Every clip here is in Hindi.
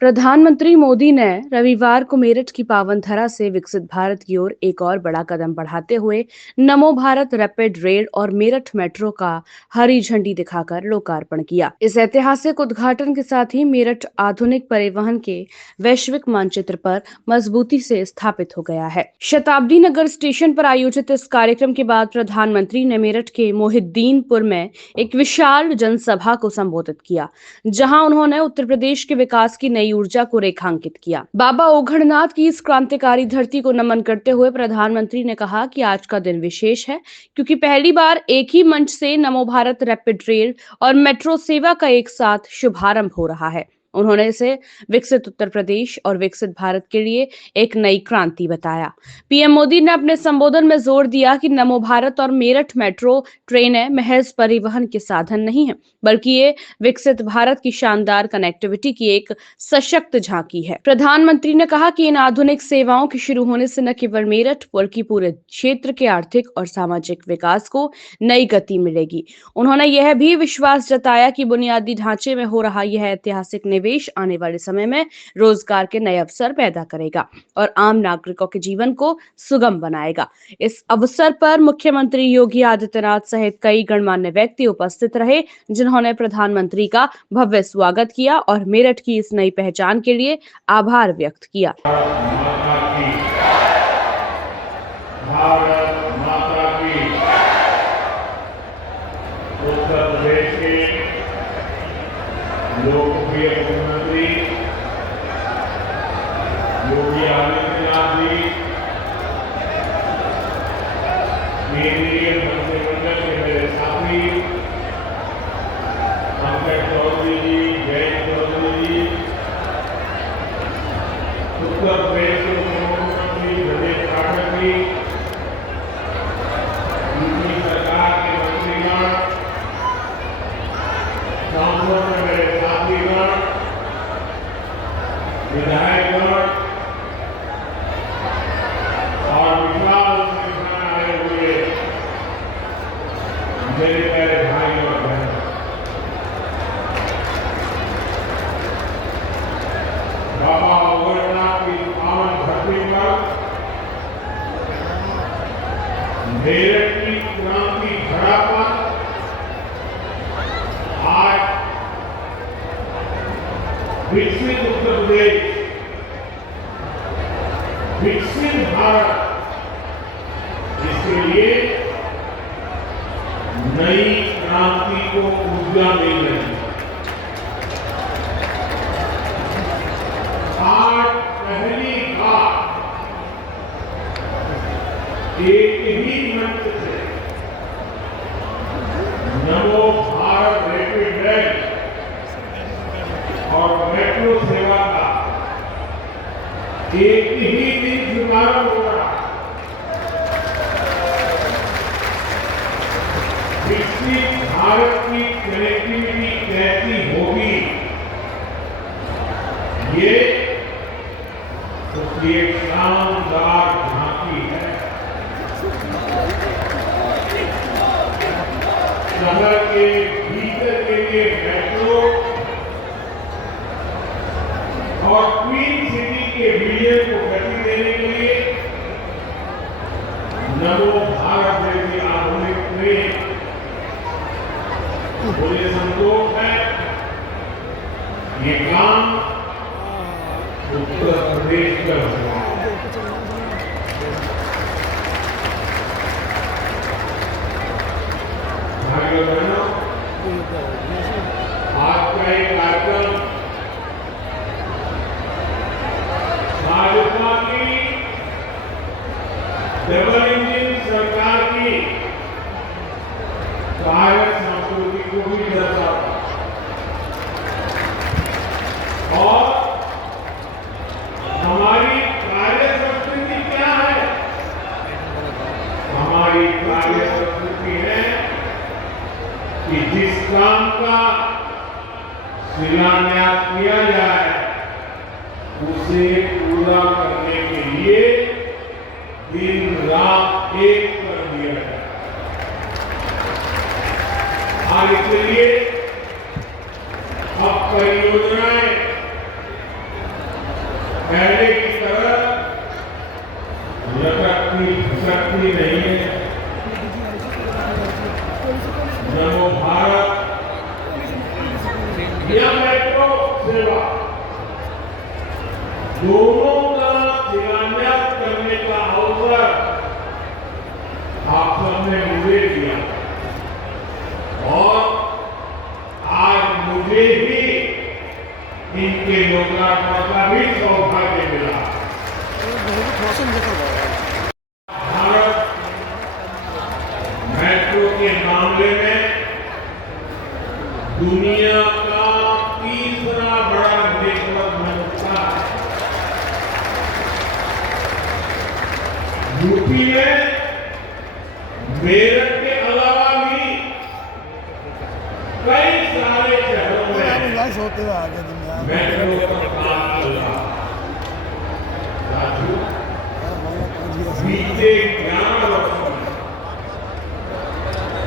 प्रधानमंत्री मोदी ने रविवार को मेरठ की पावन धरा से विकसित भारत की ओर एक और बड़ा कदम बढ़ाते हुए नमो भारत रैपिड रेल और मेरठ मेट्रो का हरी झंडी दिखाकर लोकार्पण किया। इस ऐतिहासिक उद्घाटन के साथ ही मेरठ आधुनिक परिवहन के वैश्विक मानचित्र पर मजबूती से स्थापित हो गया है। शताब्दी नगर स्टेशन पर आयोजित इस कार्यक्रम के बाद प्रधानमंत्री ने मेरठ के मोहिद्दीनपुर में एक विशाल जनसभा को संबोधित किया, जहां उन्होंने उत्तर प्रदेश के विकास की नई ऊर्जा को रेखांकित किया। बाबा ओघड़नाथ की इस क्रांतिकारी धरती को नमन करते हुए प्रधानमंत्री ने कहा कि आज का दिन विशेष है, क्योंकि पहली बार एक ही मंच से नमो भारत रैपिड रेल और मेट्रो सेवा का एक साथ शुभारंभ हो रहा है। उन्होंने इसे विकसित उत्तर प्रदेश और विकसित भारत के लिए एक नई क्रांति बताया। पीएम मोदी ने अपने संबोधन में जोर दिया कि नमो भारत और मेरठ मेट्रो ट्रेनें महज परिवहन के साधन नहीं है, बल्कि ये विकसित भारत की शानदार कनेक्टिविटी की एक सशक्त झांकी है। प्रधानमंत्री ने कहा कि इन आधुनिक सेवाओं के शुरू होने से न केवल मेरठ बल्कि पूरे क्षेत्र के आर्थिक और सामाजिक विकास को नई गति मिलेगी। उन्होंने यह भी विश्वास जताया कि बुनियादी ढांचे में हो रहा यह ऐतिहासिक निवेश आने वाले समय में रोजगार के नए अवसर पैदा करेगा और आम नागरिकों के जीवन को सुगम बनाएगा। इस अवसर पर मुख्यमंत्री योगी आदित्यनाथ सहित कई गणमान्य व्यक्ति उपस्थित रहे, जिन्होंने प्रधानमंत्री का भव्य स्वागत किया और मेरठ की इस नई पहचान के लिए आभार व्यक्त किया। भारत माता की। उत्तर प्रदेश के लोकप्रिय मुख्यमंत्री योगी आदित्यनाथ जी, केंद्रीय मंत्रिमंडल के मेरे साथी पंकज चौधरी जी, जयंत चौधरी जी, उत्तर प्रदेश के मुख्यमंत्री ब्रजेश पाठक जी, यूपी सरकार के मंत्रीगण, सांसद में मेरे साथीगण, विधायकगण और विशाल संख्या में आए हुए मेरे प्यारे भाई और बहन, बाबा ओघड़नाथ की पावन धरती पर मेरठ की क्रांति धरा पर आज विकसित उत्तर प्रदेश, विकसित भारत, इसके लिए नई क्रांति को ऊर्जा मिल रही है। आज पहली बार एक ही मंच से नमो भारत रैपिड रेल और मेट्रो सेवा का एक ही दिन शुभारंभ हो रहा है। विकसित भारत की कनेक्टिविटी कैसी होगी, ये उसकी एक शानदार झांकी है। शहर के भीतर के लिए मेट्रो और क्वीन सिटी के विजन को गति देने के लिए नमो भारत जैसी आधुनिक ट्रेन, मुझे संतोष है ये काम उत्तर प्रदेश का हुआ। भाइयों बहनों, आज का ये कार्यक्रम भाजपा की डबल इंजन सरकार की कार्य संस्कृति को भी दर्शाता और हमारी कार्य संस्कृति क्या है? हमारी कार्य संस्कृति है कि जिस काम का शिलान्यास किया जाए उसे पूरा करने के लिए दिन रात एक कर दिया जाए। और इसके लिए अब परियोजनाएं पहले की तरह लटकती भटकती नहीं है। नमो भारत या मेट्रो सेवा दोनों का शिलान्यास करने का अवसर आप सबने मुझे दिया और आज मुझे भी इनके लोकार्पण का भी सौभाग्य मिला। भारत मेट्रो के मामले में दुनिया का तीसरा बड़ा नेटवर्क बन चुका है। यूपी में मेरठ के अलावा भी कई सारे शहरों में मेट्रो का काम चल रहा है। बीते 11 वर्षों में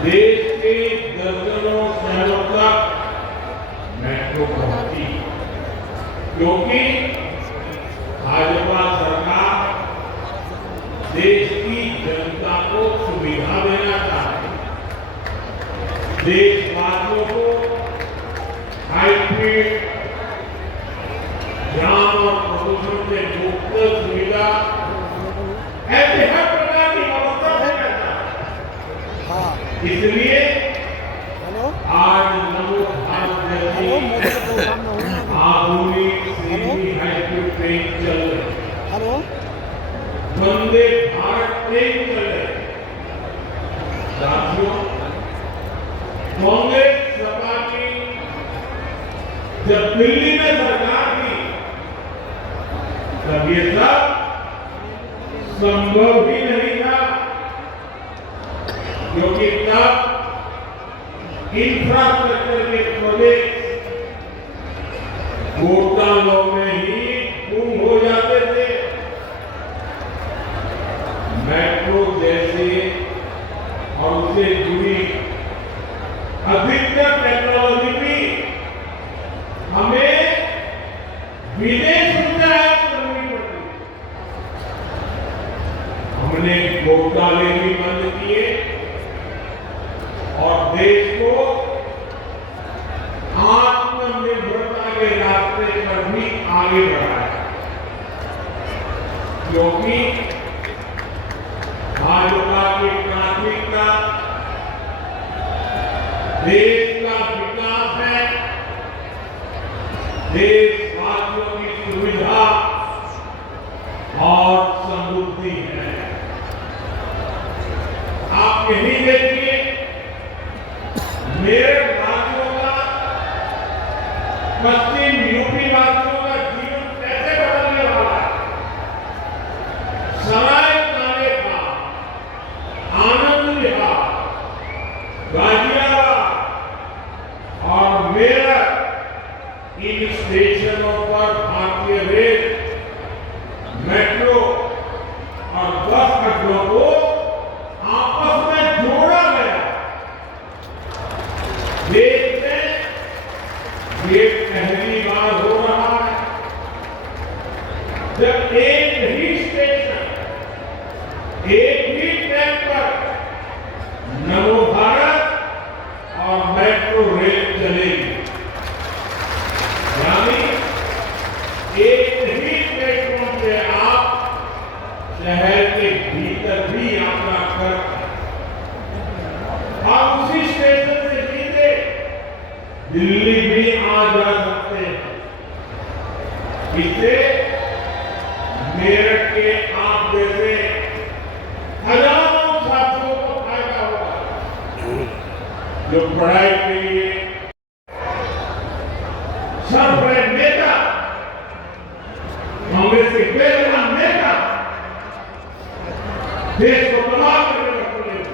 देश के दर्जनों शहरों तक मेट्रो पहुंची, क्योंकि भाजपा सरकार देश की जनता को सुविधा देना चाहती है। देशवासियों को हाईस्पीड जाम और प्रदूषण से मुक्त सुविधा ऐसे हर प्रकार की व्यवस्था देना चाहती है। इसलिए आज नमो भारत जैसी आधुनिक सेमी हाईस्पीड ट्रेन चल रही है। वंदे भारत ट्रेन चल रही है। साथियों, कांग्रेस सपा की जब दिल्ली में सरकार थी तब ये सब संभव ही नहीं था, क्योंकि तब इंफ्रास्ट्रक्चर के प्रोजेक्ट घोटालों में ही गुम हो जाते थे। मेट्रो जैसे और उससे जुड़ी अधिकतर टेक्नोलॉजी भी हमें विदेश से आयात करनी पड़ती। हमने घोटाले भी बंद किए और देश को आत्मनिर्भरता के रास्ते पर भी आगे बढ़ाया, क्योंकि भाजपा की प्राथमिकता देश का विकास है, देशवासियों की सुविधा और समृद्धि है। आप यही देखिए, मेरठ वासियों का, पश्चिम यूपी वासियों का जीवन कैसे बदलने वाला है। सराय काले का, आनंद विहार, गाजियाबाद और मेरठ, इन स्टेशनों पर भारतीय रेल, मेट्रो और बस अड्डों को आपस में जोड़ा गया। देश में ये पहली बार हो रहा है जब एक ही स्टेशन, एक ही ट्रैक पर नमो भारत और मेट्रो रेल चलेगी। यानी एक ही प्लेटफॉर्म से आप शहर के भीतर भी यात्रा कर और उसी स्टेशन से सीधे दिल्ली भी आ जा सकते हैं। इससे मेरठ के आप जैसे हजारों छात्रों को फायदा होगा, जो पढ़ाई के लिए सर्वप्रिय नेता, कांग्रेस के बेलगाम नेता देश को तबाह करने का प्रयास।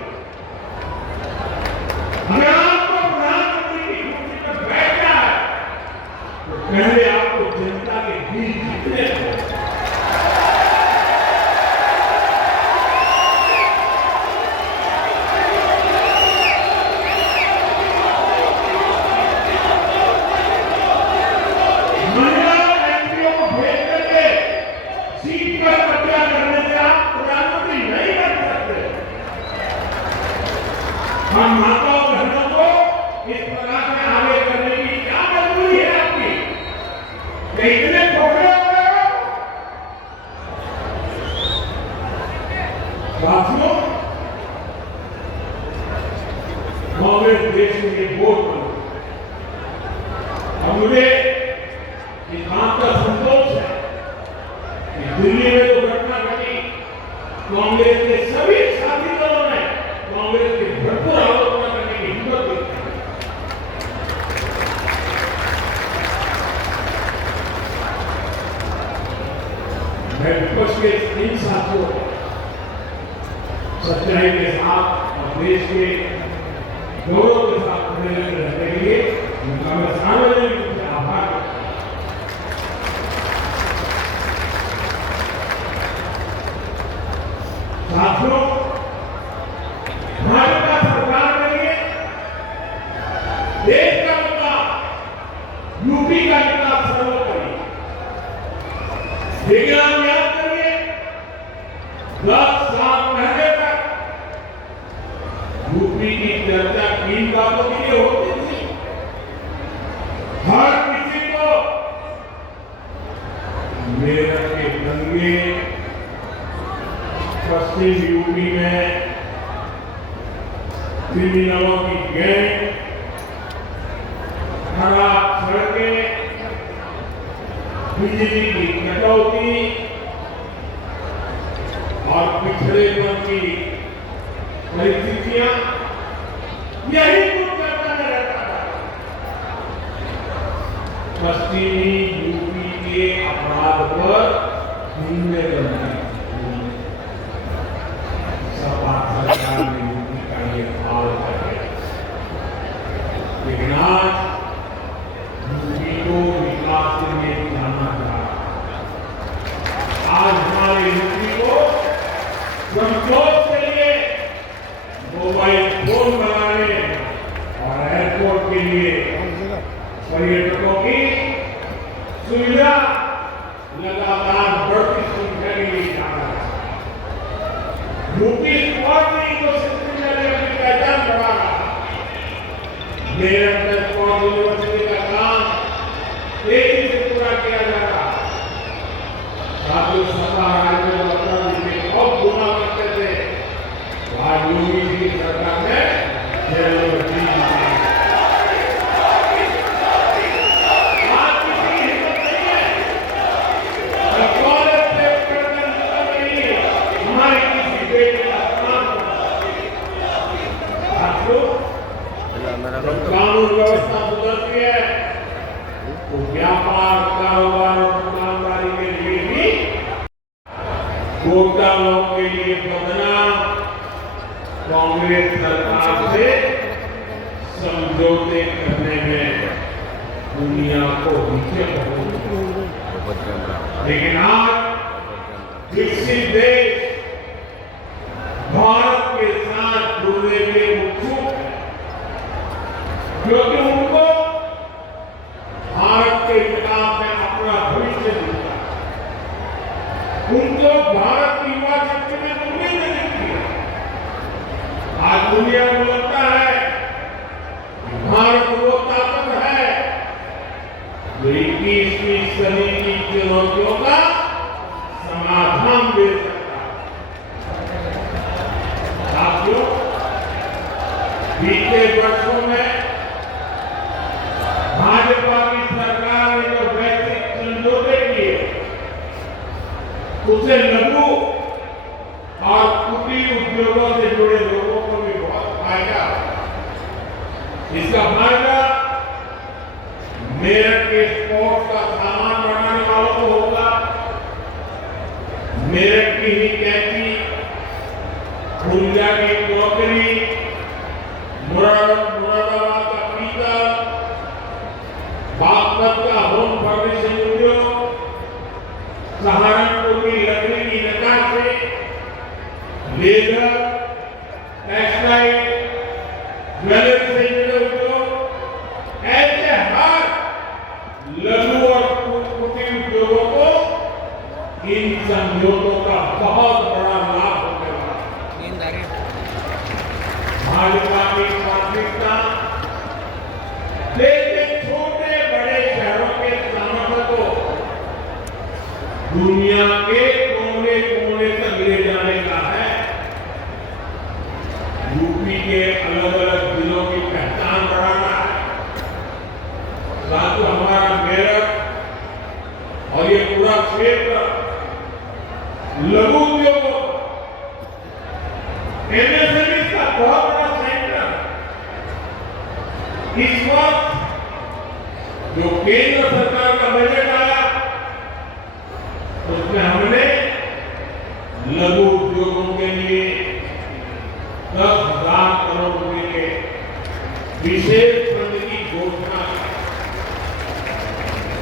अगर आपको प्रधानमंत्री की कुर्सी पर बैठना है तो पहले आपको जनता के बीच जीतने हैं। महिला एमपीओ को भेज करके इतने खोखले हो गए हो। साथियों, कांग्रेस देश में ये वोट बनो और मुझे इस बात का संतोष है कि दिल्ली में जो घटना घटी, कांग्रेस के सभी साथी दलों ने कांग्रेस की भरपूर आलोचना करने की हिम्मत दिखाई। मैं विपक्ष के इन साथियों को सच्चाई के साथ और देश के गौरव के साथ खड़े रहने के लिए उनका मैं सार्वजनिक रूप से आभार करता हूं। साथियों, भाजपा सरकार के लिए देश का विकास, यूपी का विकास सर्वोपरि। लेकिन आप याद करिए, 10 साल पहले तक यूपी की चर्चा 3 बातों के लिए होती थी। हर किसी को मेरठ के दंगे, पश्चिम यूपी में क्रिमिनलों की गैंग, खराब सड़कें, बिजली की कटौती और पिछड़ेपन की परिस्थितियां, यही कुछ चर्चा में रहता था। पश्चिमी यूपी के अपराध पर हिंदे बनती सपा सरकार ने यूपी का ये हाल कर दिया। लेकिन आज यूपी को विकास में जाना चाह रहा। आज हमारे यूपी को संतोष के लिए मोबाइल फोन बनाने और एयरपोर्ट के लिए पर्यटकों की सुविधा लगातार बढ़ती संख्या के लिए जाना है। यूपी स्पोर्ट इकोसिस्टम में अपनी पहचान बढ़ा रहा है। मेरठ में स्पोर्ट यूनिवर्सिटी का काम तेजी से पूरा किया जा रहा है। साथियों, सत्ता राज्य में बहुत गुना करते थे, आज योगी जी की सरकार ने जेलों में कानून व्यवस्था सुधरती है तो व्यापार, कारोबार और दुकानदारी के लिए भी घोटालों के लिए बदनाम कांग्रेस सरकार से समझौते करने में दुनिया को नीचे लेकिन आज विकसित देश भारत के साथ जुड़ने के उत्सुक है, क्योंकि उनको भारत के विकास में अपना भविष्य दिखता है। उनको भारत की युवा शक्ति में उम्मीद दिखती है। आज दुनिया को लगता है कि भारत वो ताकत है जो 21वीं सदी की चुनौतियों का समाधान दे सकता है। साथियों, बीते वर्षों में भाजपा की सरकार ने जो वैश्विक समझौते किए उसे लघु और कुटीर उद्योगों से जुड़े लोगों को भी बहुत फायदा। इसका फायदा मेरठ के स्पोर्ट्स का सामान बनाने वालों को होगा। मेरठ की ही कैंची, फुलिया की क्रॉकरी, मुरादाबाद का पीतल, बागपत का होम फर्निशिंग उद्योग, सहारनपुर की लकड़ी की नक्काशी, लेदर, टेक्सटाइल, ज्वेलरी से जुड़े उद्योग, ऐसे हर लघु और कुटीर उद्योगों को इन समझौतों का बहुत बड़ा लाभ होने वाला है। भाजपा की प्राथमिकता देश के छोटे बड़े शहरों के सामर्थ्य को दुनिया के कोने कोने तक ले जाने का है। यूपी के अलग अलग जिलों की पहचान बढ़ाना है। साथियों, हमारा मेरठ और ये पूरा क्षेत्र लघु उद्योगों एमएसएमई का बहुत बड़ा सेंटर। इस वक्त जो केंद्र सरकार का बजट आया उसमें हमने लघु उद्योगों के लिए 10,000 करोड़ रुपए के विशेष फंड की घोषणा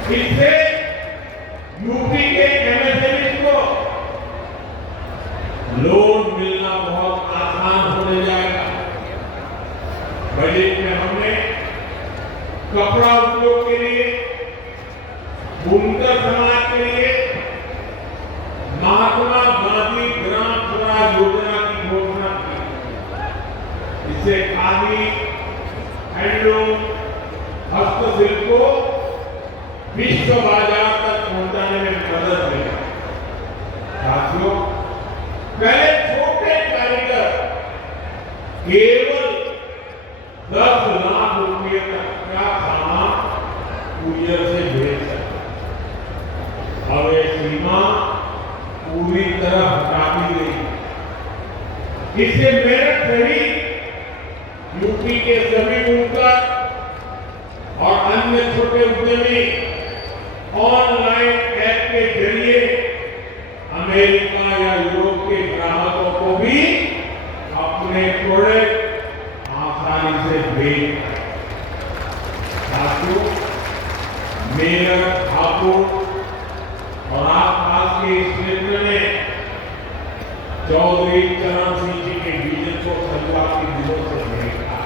की। इससे यूपी के एमएसएमई को लोन मिलना बहुत आसान होने जाएगा। बजट में हमने कपड़ा उद्योग के लिए, बुनकर समाज के लिए महात्मा गांधी ग्राम स्वराज योजना की घोषणा की। इससे खादी, हैंडलूम, हस्तशिल्प को विश्व बाजार तक पहुंचाने में मदद मिलेगी। साथियों, पहले छोटे कारीगर केवल 10 लाख रुपए तक का सामान कुरियर से भेज सकते। अब ये सीमा पूरी तरह हटा दी गई। इससे मेरठ सहित यूपी के सभी बुनकर और अन्य छोटे उद्यमी ऑनलाइन ऐप के जरिए अमेरिका या यूरोप के ग्राहकों को भी अपने प्रोडक्ट आसानी से बेच सकते। साथियों, मेरठ, हापुड़ और आसपास के इस क्षेत्र में चौधरी चरण सिंह जी के विजन को शुरुआती दिनों से देखा।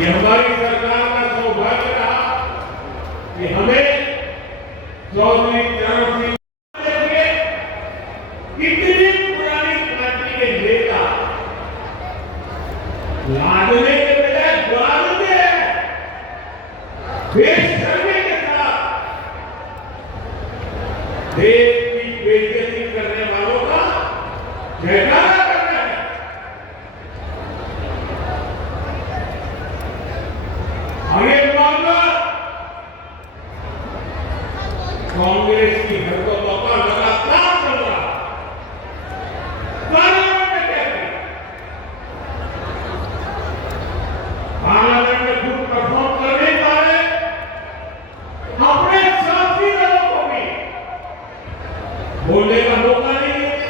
ये हमारी सरकार का सौभाग्य रहा कि हमें चौधरी चरण सिंह इतनी पुरानी पार्टी के नेता लादने के बजाय गाड़ने बेशर्मी के साथ देश की बेइज्जती करने वालों का जयकारा करना है। आगे मामला कांग्रेस की हरकतों का लगातार चल रहा है। पार्लियामेंट में क्या किया? पार्लियामेंट में खुद परफॉर्म कर नहीं पा रहे, अपने साथी दलों को भी बोलने का मौका नहीं देते,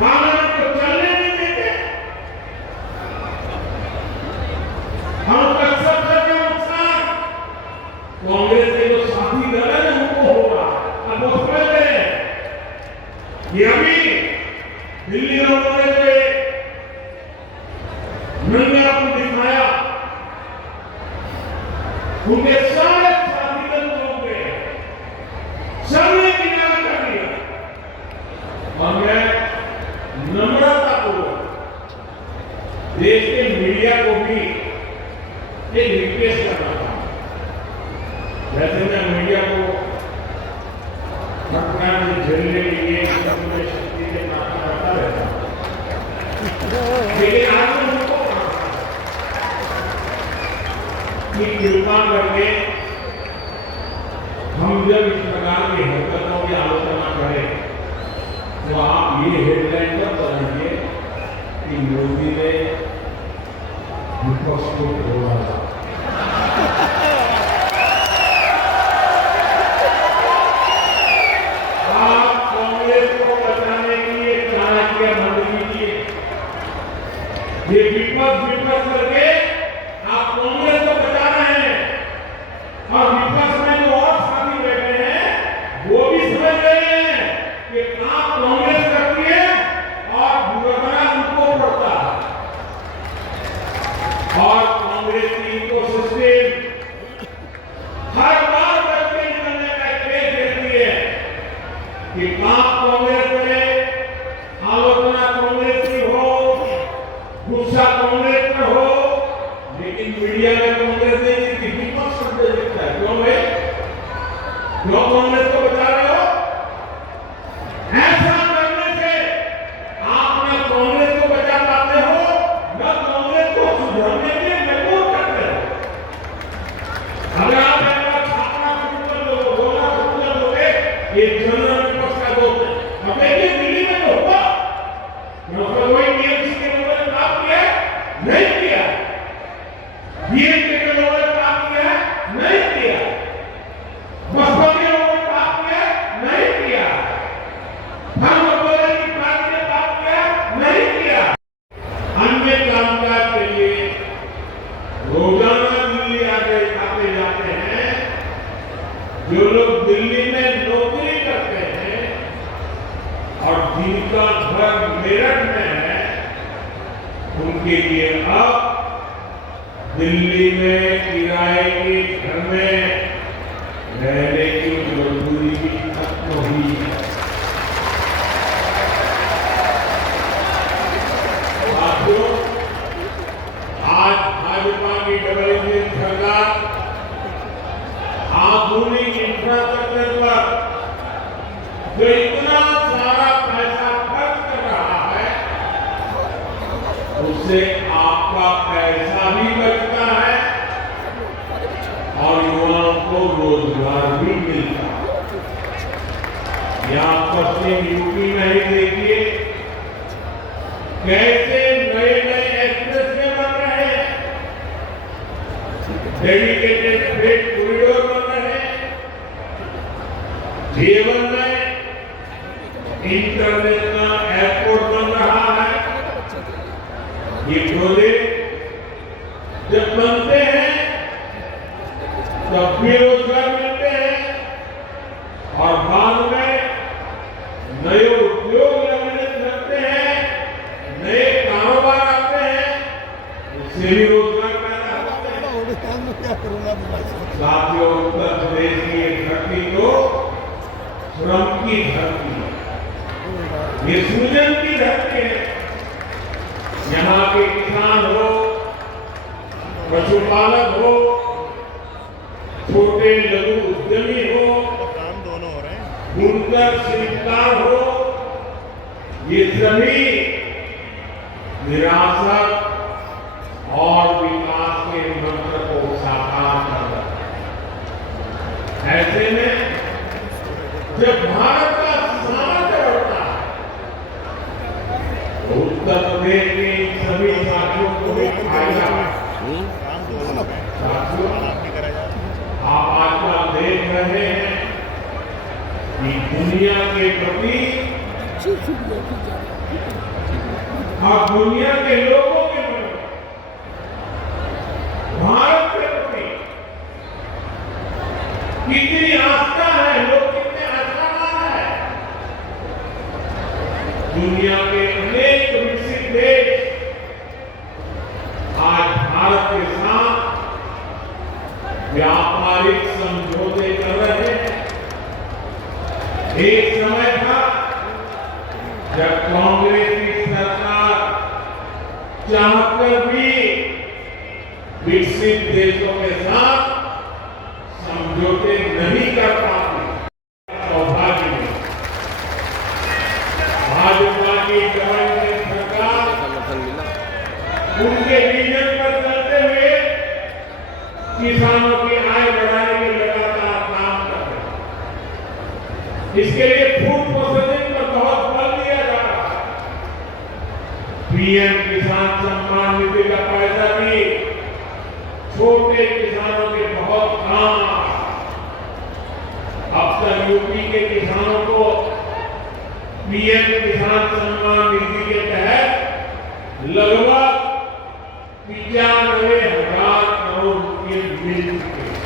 पार्लियामेंट को चलने नहीं देते। हम तक सबसे बड़ा नुकसान कांग्रेस के जो साथी दल है उनको हो रहा है। अब वो समझ रहे हैं कि अभी दिल्ली में उन्होंने जो नंगापन दिखाया, उनके सारे साथी दल लोग गए, सबने किनारा कर दिया। और मैं नम्रतापूर्वक देश के मीडिया को भी एक रिक्वेस्ट करना था। जैसे मैं मीडिया को घटना से झेलने के लिए शक्ति के प्राप्त करता रहता हूं, लेकिन आज मैं उनको कि कृपा करके हम जब इस प्रकार की हरकतों की आलोचना करें तो आप ये हेडलाइन मत बनाइए कि मोदी ने विपक्ष को तोड़ा। आप कांग्रेस को बचाने के लिए चाणक्य बंद कीजिए। ये विपक्ष करके आप कांग्रेस को बचा रहे हैं, और विपक्ष में जो और साथी बैठे हैं वो भी समझ रहे हैं कि काम कांग्रेस करती है और बुरा उनको पड़ता है। क्यों कांग्रेस को बचा रहे हो? ऐसा करने से आप न कांग्रेस को बचा पाते हो, न कांग्रेस को सुधारने के लिए मजबूर करते हो। अगर आप एक बार छापना शुरू कर दो, बोलना शुरू कर दोगे, ये जनरल विपक्ष का दोस्त है। अब देखिए दिल्ली में तो हुआ, कोई टीएमसी के लोगों ने काम किया नहीं किया, बीएसपी के लोगों ने काम किया नहीं किया, बसपा के लोगों ने काम किया नहीं किया, हम बोले की पार्टी ने काम किया नहीं किया। अन्य कामकाज के लिए रोजाना दिल्ली आते जाते हैं। जो लोग दिल्ली में नौकरी करते हैं और जिनका घर मेरठ में है, उनके लिए अब दिल्ली में किराए के घर में रहने की मजबूरी भी खत्म हुई है। साथियों, आज भाजपा की डबल इंजन सरकार आधुनिक इंफ्रास्ट्रक्चर पर जो इतना सारा पैसा खर्च कर रहा है, उससे आपका पैसा भी बचता है और युवाओं को रोजगार भी मिलता है। यहाँ पश्चिम यूपी में ही देखिए कैसे नए नए एक्सप्रेसवे बन रहे हैं, डेडिकेटेड फ्रेट कॉरिडोर बन रहे हैं, जेवन में इंटरनेशनल एयरपोर्ट बन रहा है। ये प्रोजेक्ट जब बनते हैं तब भी रोजगार मिलते हैं और बाद में नए उद्योग लगते हैं, नए कारोबार आते हैं, उससे भी रोजगार पैदा होते हैं। साथियों, उत्तर प्रदेश की ये धरती तो श्रम की धरती है, ये सूजन की धरती है। यहाँ के किसान हो, पशुपालक हो, छोटे लघु उद्यमी हो, काम दोनों हो रहे हैं, बुनकर शिल्पकार हो, ये सभी विरासत और विकास के मंत्र को साकार कर रहे हैं। ऐसे में जब भारत का सामर्थ्य बढ़ता है तो उत्तर प्रदेश के सभी साथियों को भी फायदा है। काम दोनों हो रहे हैं, साथियों, आप भी करा जा रहे हैं। आप आजकल देख रहे हैं कि दुनिया के प्रति और दुनिया के लोगों के मन में भारत के प्रति कितनी आस्था है, लोग कितने आस्थावान है। दुनिया के अनेक विकसित देश आज भारत के साथ व्यापारिक समझौते कर रहे हैं। एक समय था जब कांग्रेस की सरकार चाहकर भी विकसित देशों के साथ समझौते नहीं कर पाती। सौभाग्य में भाजपा की गवर्नमेंट सरकार उनके विजन पर चलते हुए किसानों की आय बढ़ाने के लगातार काम कर रहे हैं। इसके लिए फूड प्रोसेसिंग पर बहुत बल दिया जा रहा है। पीएम किसान सम्मान निधि का पैसा भी छोटे किसानों के बहुत काम आ रहा है। अब तक यूपी के किसानों को पीएम किसान सम्मान निधि के तहत लगभग 95,000 करोड़ रुपये मिल चुके हैं।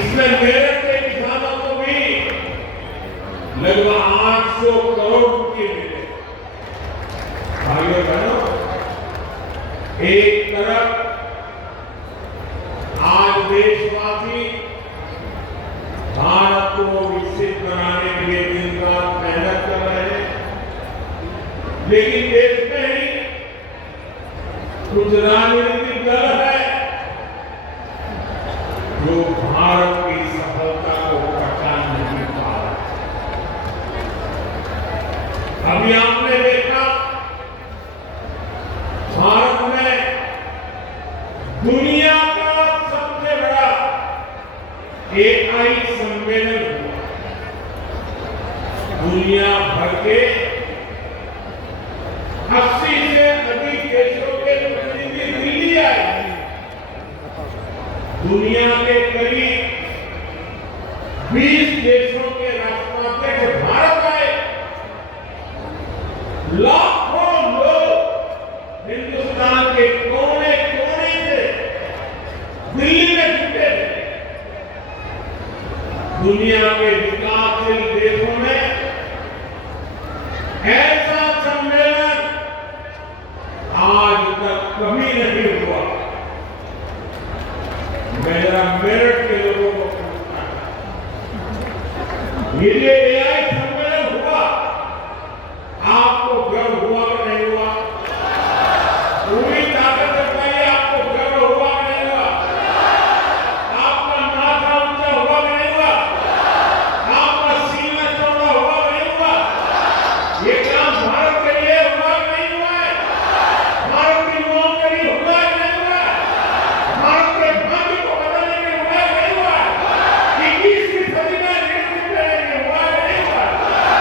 इसमें मेरठ के किसानों को भी लगभग 800 करोड़ रुपये मिले। भाइयों बहनों, एक तरफ आज देशवासी भारत को विकसित बनाने के लिए दिन रात मेहनत कर रहे हैं, लेकिन देश में ही कुछ राजनीतिक दल है जो भारत की एआई सम्मेलन हुआ। दुनिया भर के 80 से अधिक देशों के प्रतिनिधि दिल्ली आए। दुनिया के करीब 20 देशों के राष्ट्राध्यक्ष भारत आए। लाखों लोग हिंदुस्तान के कोने कोने से दिल्ली में जुटे थे। दुनिया के विकासशील देशों में ऐसा सम्मेलन आज तक कभी नहीं हुआ। मेरा मेरठ के लोगों को पूछना है, ये एआई सम्मेलन हुआ, आपको गर्व हुआ कि नहीं हुआ? पूरी ताकत बताइए, आपको गर्व हुआ कि नहीं हुआ? आपका माथा ऊंचा हुआ कि नहीं हुआ? आपका सीना चौड़ा हुआ कि नहीं हुआ? ये काम भारत के लिए हुआ कि नहीं हुआ है? भारत की युवाओं के लिए हुआ कि नहीं हुआ है? भारत के भाग्य को बदलने के लिए हुआ कि नहीं हुआ है? 21वीं सदी में लीडरशिप देने के लिए हुआ कि नहीं हुआ है?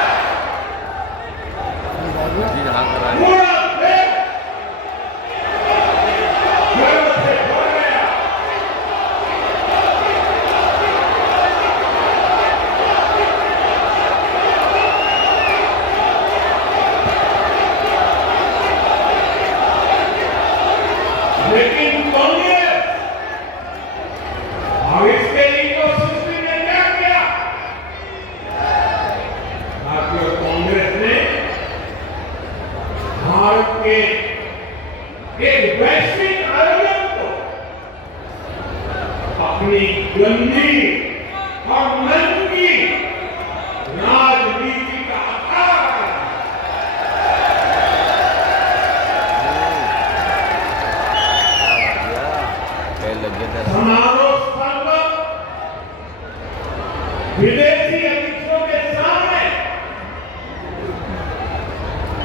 पूरा देश गर्व से भर गया। लेकिन कांग्रेस और इसके इकोसिस्टम ने क्या किया? साथियों, कांग्रेस ने भारत के एक वैश्विक आयोजन को अपनी गंदी और नंगी राजनीति का आधार बनाया। समारोह स्थल पर विदेशी अतिथियों के सामने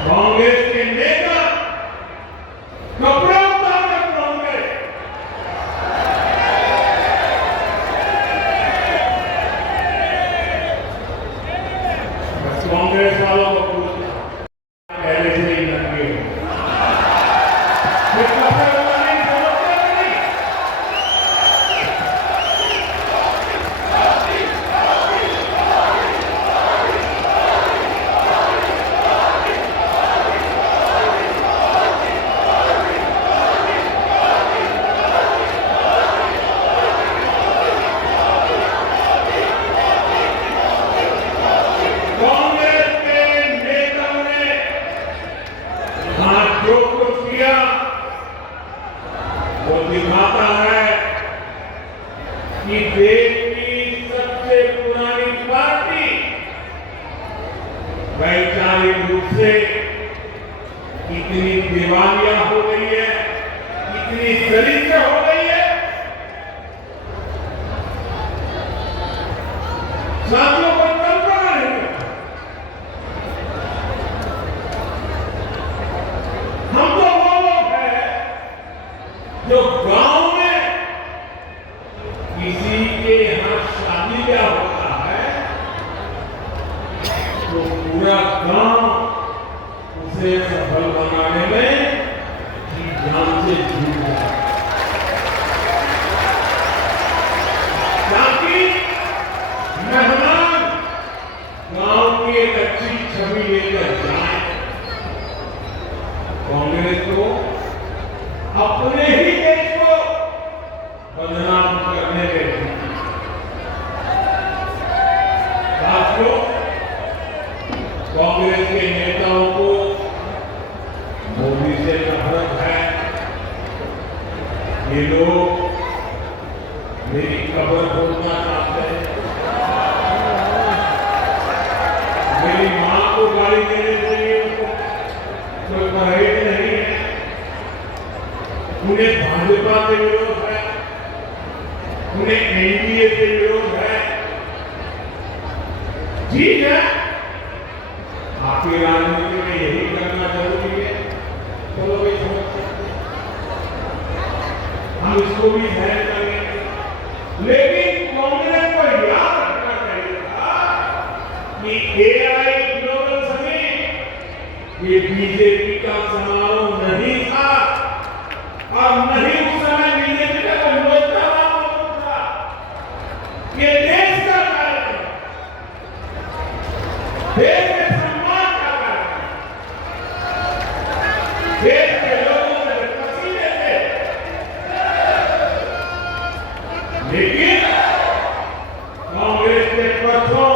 कांग्रेस के नेता कपड़े उतारकर पहुंच गए। कांग्रेस वालों को पूछना, पहले से ही नंगे हो। ये कपड़े उतारने की जरूरत है कि नहीं? कांग्रेस के नेताओं ने आज जो कुछ किया वो दिखाता है कि देश की सबसे पुरानी पार्टी वैचारिक रूप से कितनी दिवालिया हो गई है, कितनी दरिद्र हो गई है। साथियों को कल्पना नहीं है। हम तो वो लोग हैं जो गांव में किसी के यहाँ शादी ब्याह होता है तो पूरा गांव उसे सफल बनाने में जी जान से जुट जाता है, ताकि मेहमान गांव की एक अच्छी छवि लेकर जाए। कांग्रेस को अपने ही देश को बदनाम करने में साथियों, कांग्रेस के नेताओं को मोदी से नफरत है। ये लोग मेरी कब्र खोदना चाहते हैं, मेरी मां को गाली देने के लिए कोई परहेज नहीं है। उन्हें भाजपा से विरोध है, उन्हें एनडीए से विरोध है। ठीक है, आपकी राजनीति में यही करना जरूरी है, चलो भाई समझ सकते हैं, हम इसको भी सहन करेंगे। लेकिन कांग्रेस को बीजेपी का समारोह नहीं था और नहीं उस समय बीजेपी का कोई योजना मौजूद था। ये देश का कार्यक्रम, देश के सम्मान का कार्यक्रम, देश के लोगों के पसीने थे। लेकिन कांग्रेस के पक्षों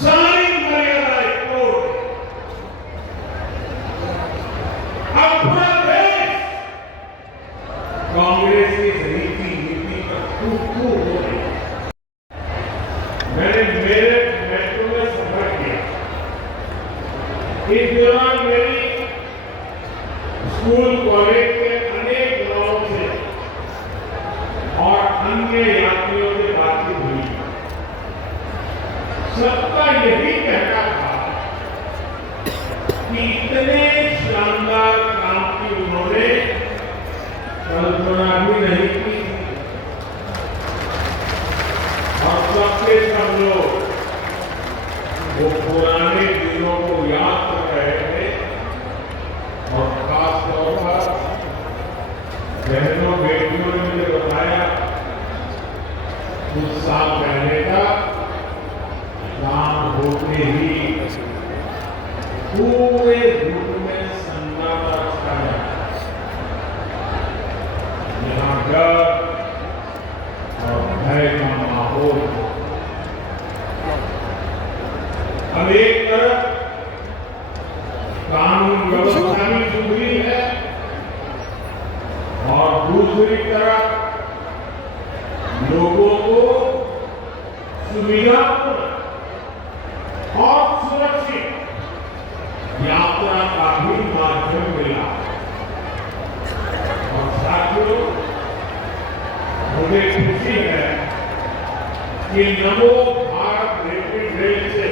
सारी मर्यादाएं तोड़ अब पूरा देश कांग्रेस की नीति पर खूब हो रही है। मैंने मेरे मेट्रो में सफर किया। इस दौरान मेरी स्कूल कॉलेज के अनेक गांवों से और अन्य यात्रियों से बातचीत हुई। सबका यही कहना था कि इतने शानदार काम की उन्होंने कल्पना भी नहीं की और सबके सब लोग वो पुराने दिनों को याद कर रहे थे और खास तौर पर बहनों बेटियों ने मुझे बताया कुछ साल पहले का काम होते ही पूरे रूप में सन्नाटा छाया। यहाँ डर और भय का माहौल। अब एक तरफ कानून व्यवस्था भी सुधरी है और दूसरी तरफ लोगों को सुविधापूर्ण और सुरक्षित यात्रा का भी माध्यम मिला। और साथियों, मुझे खुशी है कि नमो भारत रैपिड रेल से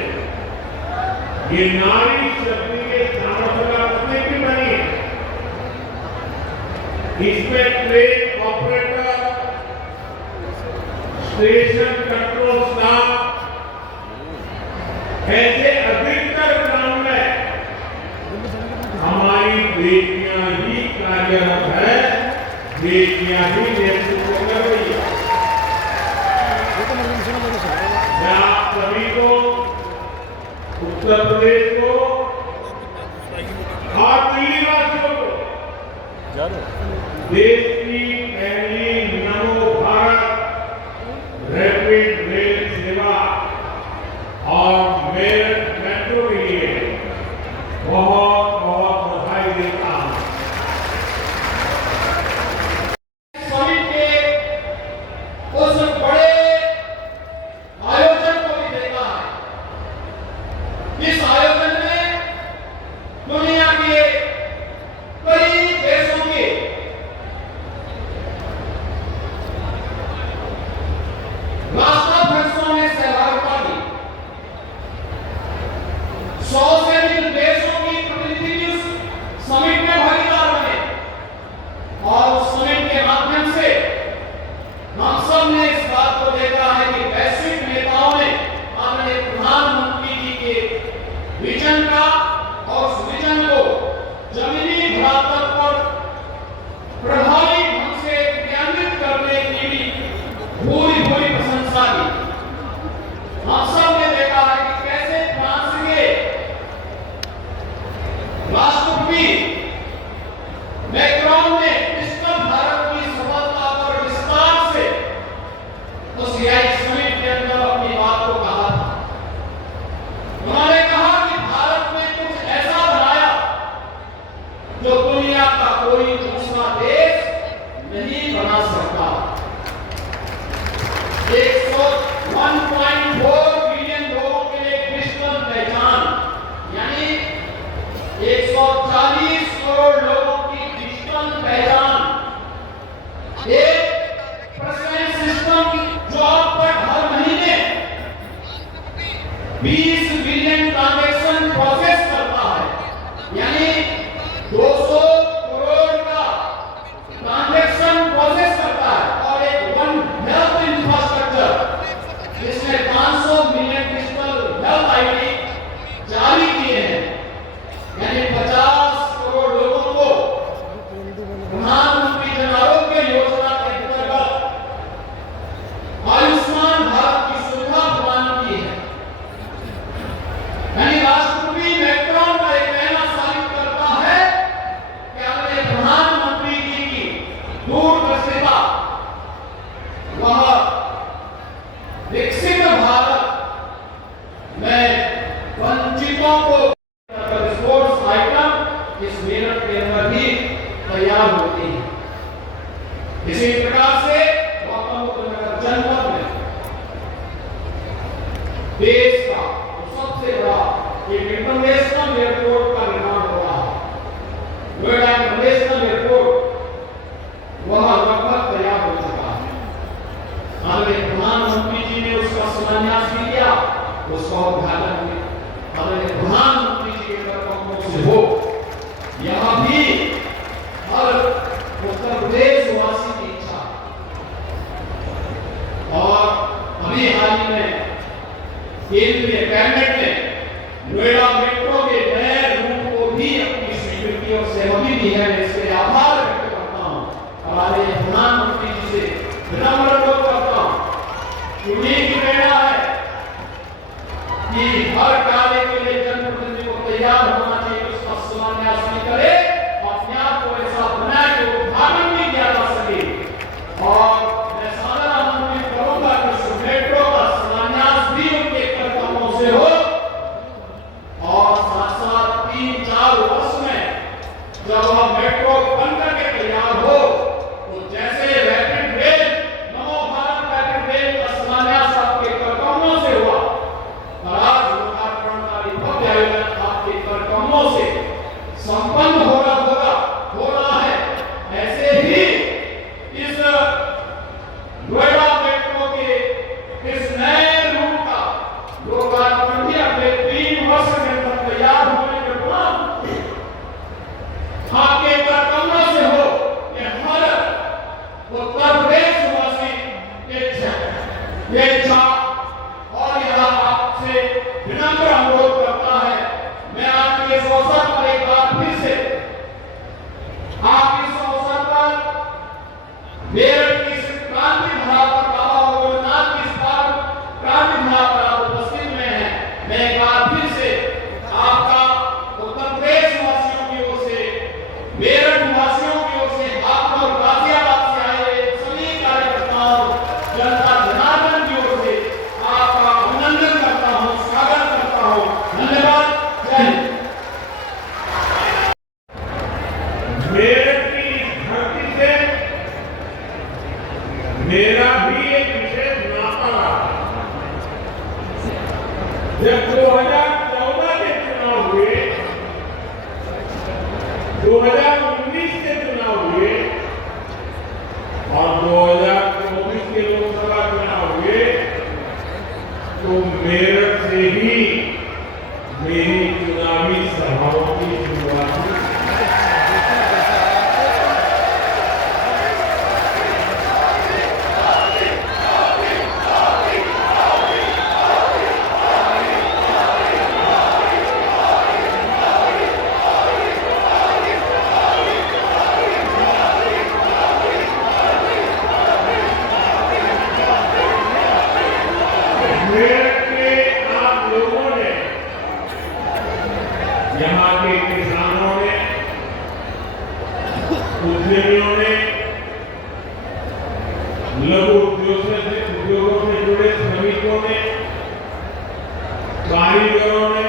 ये नारी शक्ति के सामर्थ्य का प्रतीक भी बनी है। इसमें train operator, station control staff ऐसे अधिकतर काम में हमारी बेटियां ही कार्यरत है, बेटियां ही नेतृत्व कर रही है। मैं आप सभी को, उत्तर प्रदेश को और दिल्ली वासियों को देश की पहली नमो भारत रैपिड रेल सेवा और मेरठ मेट्रो के लिए बहुत बहुत बधाई देता हूं। समिट के उस बड़े आयोजन को भी देखा है। इस आयोजन में दुनिया के कई देशों के राष्ट्राध्यक्षों ने सहभागिता की। 100 से अधिक देशों की प्रतिनिधि समिट में भागीदार बने और उस समिट के माध्यम से हम सब ने इस बात को देखा है कि वैश्विक नेताओं ने अपने प्रधानमंत्री जी के विजन का और उस विजन को जमीनी धरातल पर प्रभावी ढंग से क्रियान्वित करने की भी पूरी पूरी प्रशंसा की। हम सब ने देखा है कि कैसे फ्रांस के राष्ट्रपति मैक्रोन ने विश्व भारत की सफलता पर विस्तार से उस समिट के अंदर अपनी बात को कहा था। उन्होंने कहा कि भारत ने कुछ ऐसा बनाया जो दुनिया का कोई दूसरा देश नहीं बना सकता। 1.4 बिलियन लोगों के लिए डिजिटल पहचान, यानी 140 करोड़ लोगों की डिजिटल पहचान, एक प्रेसिडेंट सिस्टम जो आप पर हर महीने 20 बिलियन ट्रांजैक्शन प्रोसेस करता है, यानी 200 करोड़ का ट्रांजैक्शन प्रोसेस करता है। और एक वन हेल्थ इंफ्रास्ट्रक्चर जिसने 500 मिलियन डिजिटल हेल्थ आईडी जारी किए हैं, देश का तो सबसे बड़ा एक इंटरनेशनल एयरपोर्ट का निर्माण हो रहा है। नोएडा इंटरनेशनल एयरपोर्ट वह लगभग तैयार हो चुका है। माननीय प्रधानमंत्री जी ने उसका शिलान्यास भी किया, उसका उद्घाटन भी माननीय प्रधानमंत्री जी के कर्तव्यों से हो। यह भी हर उत्तर प्रदेश वासी की इच्छा और अभी हाल ही में केंद्रीय कैबिनेट ने नोएडा मेट्रो के नए रूट को भी अपनी स्वीकृति और सहमति दी है। इसके आभार व्यक्त करता हूँ हमारे प्रधानमंत्री जी से विनम्र अनुरोध करता हूँ। उन्हीं की प्रेरणा है कि हर कार्य के लिए जनप्रतिनिधि को तैयार होना चाहिए, उसका शिलान्यास भी करे, अपने आप को ऐसा बनाए कि उद्घाटन भी किया जा सके। और मैं सादर आमंत्रित करूंगा कि इस मेट्रो का शिलान्यास भी उनके कर्तव्यों से हो और साथ साथ 3-4 वर्ष में जब वह मेट्रो बनकर के तैयार हो तो जैसे रैपिड रेल, नमो भारत रैपिड रेल का शिलान्यास आपके कर्तव्यों से हुआ और आज लोकार्पणकारी भव्य आयोजन आपके कर्तव्यों से संपन्न हो रहा है। ऐसे ही इस नोएडा मेट्रो के इस नए रूट का लोकार्पण भी अगले 3 वर्ष के अंदर तैयार होने के बाद आपके कर्तव्यों से हो। ये हर उत्तर प्रदेश वासी ये इच्छा और यह आपसे विनम्र अनुरोध करता है। मैं आज के इस अवसर पर एक बार फिर से आप इस अवसर पर मेरठ की इस क्रांति धारा पर बाबा गोविंदनाथ की इस क्रांति धारा पर आप उपस्थित में हैं। मैं एक बार फिर से आपका उत्तर प्रदेश वासियों की ओर से, मेरठ वासियों की ओर से, आप और गाजियाबाद से आए सभी कार्यकर्ताओं, जनता जनार्दन की ओर से आपका अभिनंदन करता हूँ, स्वागत करता हूँ। धन्यवाद। जय हिंद। मेरठ की इस धरती से मेरा भी एक विशेष नाता रहा। जब 2014 के चुनाव हुए, 2019 के चुनाव हुए और 2024 के लोकसभा चुनाव हुए तो मेरठ से ही मेरी चुनावी सभाओं की शुरुआत हुई। मेरठ के आप लोगों ने, यहाँ के किसानों ने, उद्यमियों ने, लघु उद्योगों से जुड़े श्रमिकों ने, कारीगरों ने,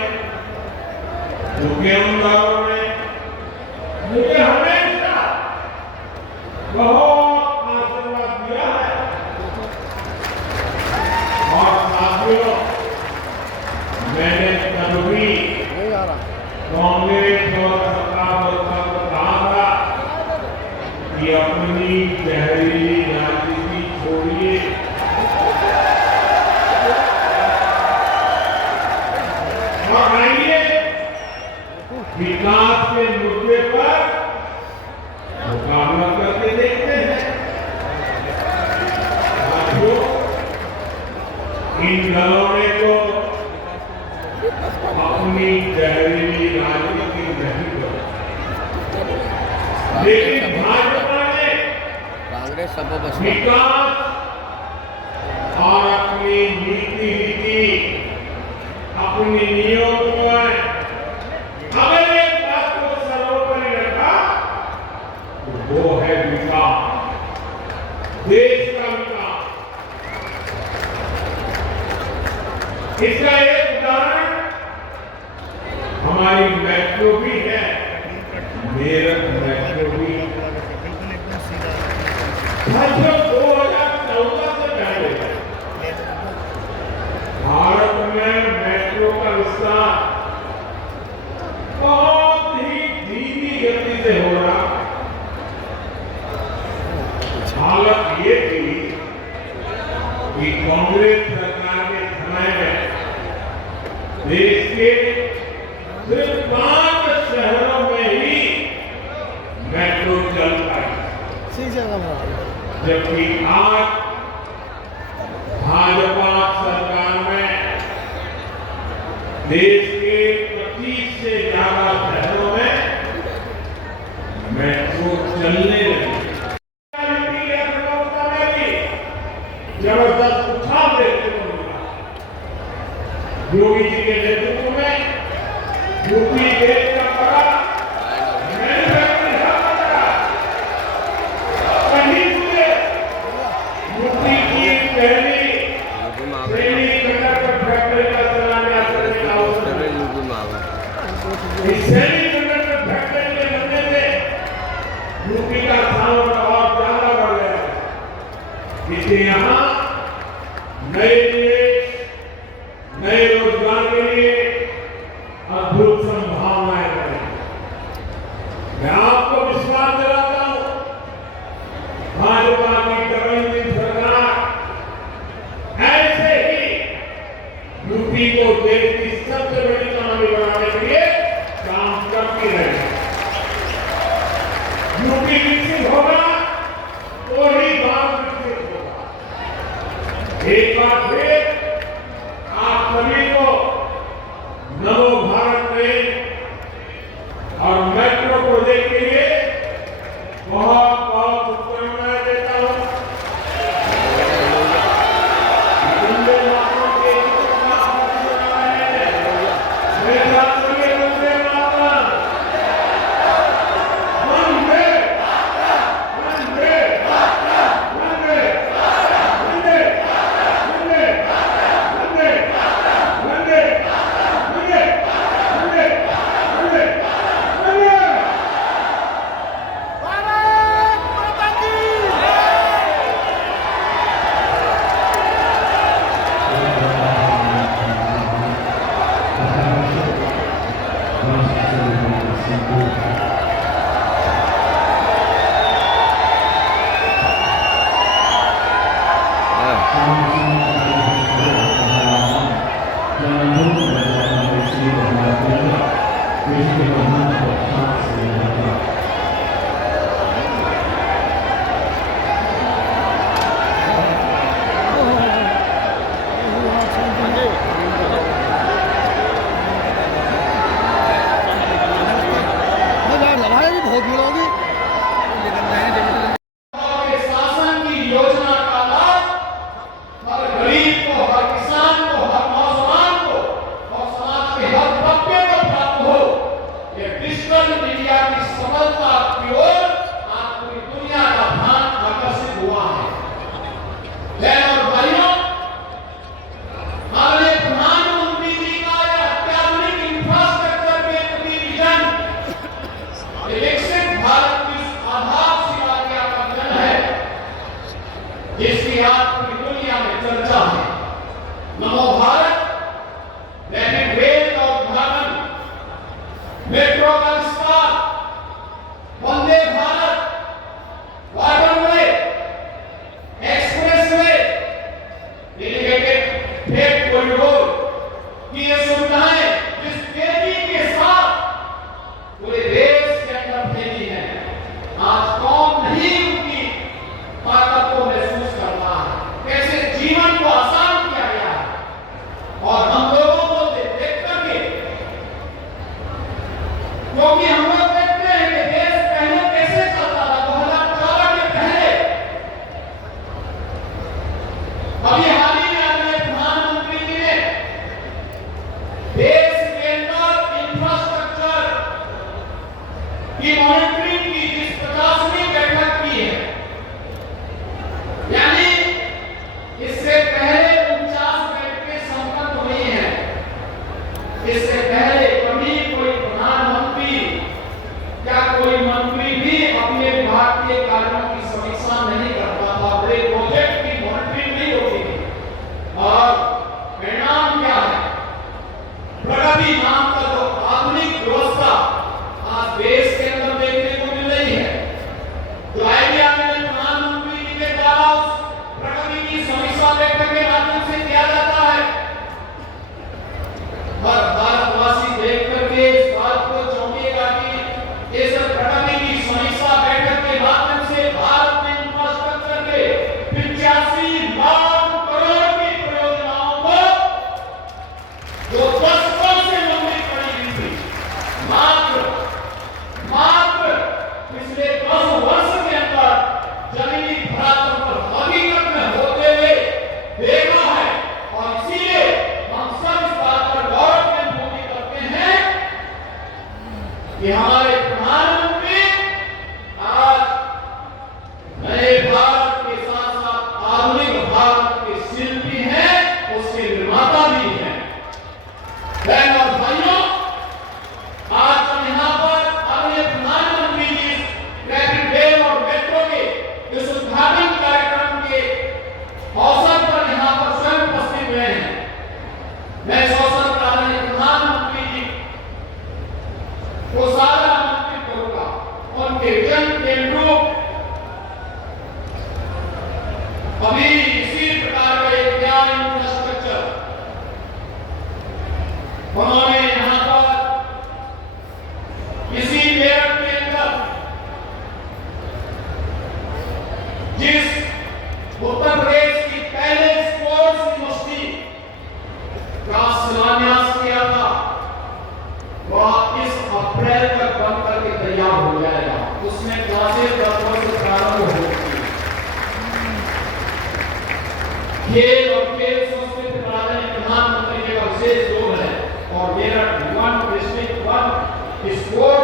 दुकानदारों ने मुझे हमेशा बहुत आशीर्वाद दिया है। और साथियों, मैंने कभी कांग्रेस और सत्ता बसपा को कहा था कि अपनी जहरीली राजनीति छोड़िए और आइए विकास के मुद्दे पर मुकाबला करके देखते हैं। साथियों, इन दलों ने तो अपनी जहरीली राजनीति नहीं की, लेकिन भाजपा ने कांग्रेस सब विकास और अपनी नीति रीति, अपनी नीतियों में अगर एक बात को सर्वोपरि रखा तो वो है विकास, देश का विकास। इसका एक उदाहरण हमारी मेट्रो भी है, मेरठ मेट्रो भी। साथियों, 2014 से पहले भारत में कि कांग्रेस सरकार के समय में देश के सिर्फ 5 शहरों में ही मेट्रो चल पाई, जबकि आज भाजपा सरकार में देश के 25 से ज्यादा शहरों में मेट्रो चलने लगी। जबरदस्त उछाल देखने को मिला। योगी जी के नेतृत्व में यूपी देश का बड़ा मैन्युफैक्चरिंग हब बन रहा है। कहीं मुझे यूपी की पहली सेमीकंडक्टर फैक्ट्री का शिलान्यास करने का अवसर मिला। इस सेमीकंडक्टर फैक्ट्री के बनने से यूपी का सामर्थ्य और ज्यादा बढ़ गया है। इसलिए यहाँ नए निवेश, नए रोजगार के लिए अद्भुत संभावनाएं बनी। मैं आपको विश्वास दिलाता हूं, भाजपा की गठबंधन सरकार ऐसे ही यूपी को देश की सबसे बड़ी इकोनॉमी बनाने के लिए काम करती रहेगी। यूपी विकसित होगा तो ही भारत विकसित होगा। एक बार फिर आप सभी को नमो भारत ट्रेन और मेट्रो प्रोजेक्ट के लिए बहुत बहुत शुभकामनाएं देता हूं। वंदे मातरम के मेरे साथ बोलिए वंदे मातरम, वंदे वंदे वंदे वंदे वंदे। कि हमारे प्रधानमंत्री आज नए भारत के साथ साथ आधुनिक भारत के शिल्पी हैं, उसके निर्माता भी हैं। बहनों और भाइयों, आज हम यहाँ पर अपने प्रधानमंत्री जी रैपिड रेल और मेट्रो के इस उद्घाटन कार्यक्रम के अवसर पर यहाँ पर स्वयं उपस्थित हुए हैं। मैं इस अवसर पर आदरणीय प्रधानमंत्री जी को सारा आमंत्रित करूंगा। उनके विजन के अनुरूप अभी इसी प्रकार का एक नया इंफ्रास्ट्रक्चर उन्होंने यहाँ पर इसी मेरठ के अंदर जिस उत्तर प्रदेश की पहले स्पोर्ट्स यूनिवर्सिटी का शिलान्यास किया था, वह इस अप्रैल तक बन करके तैयार हो जाएगा। उसमें क्लासेस 10 से प्रारंभ हो चुकी है। खेल और खेल संस्कृति पर आदरणीय प्रधानमंत्री जी का विशेष जोर है और मेरठ 1 डिस्ट्रिक्ट 1 स्पोर्ट्स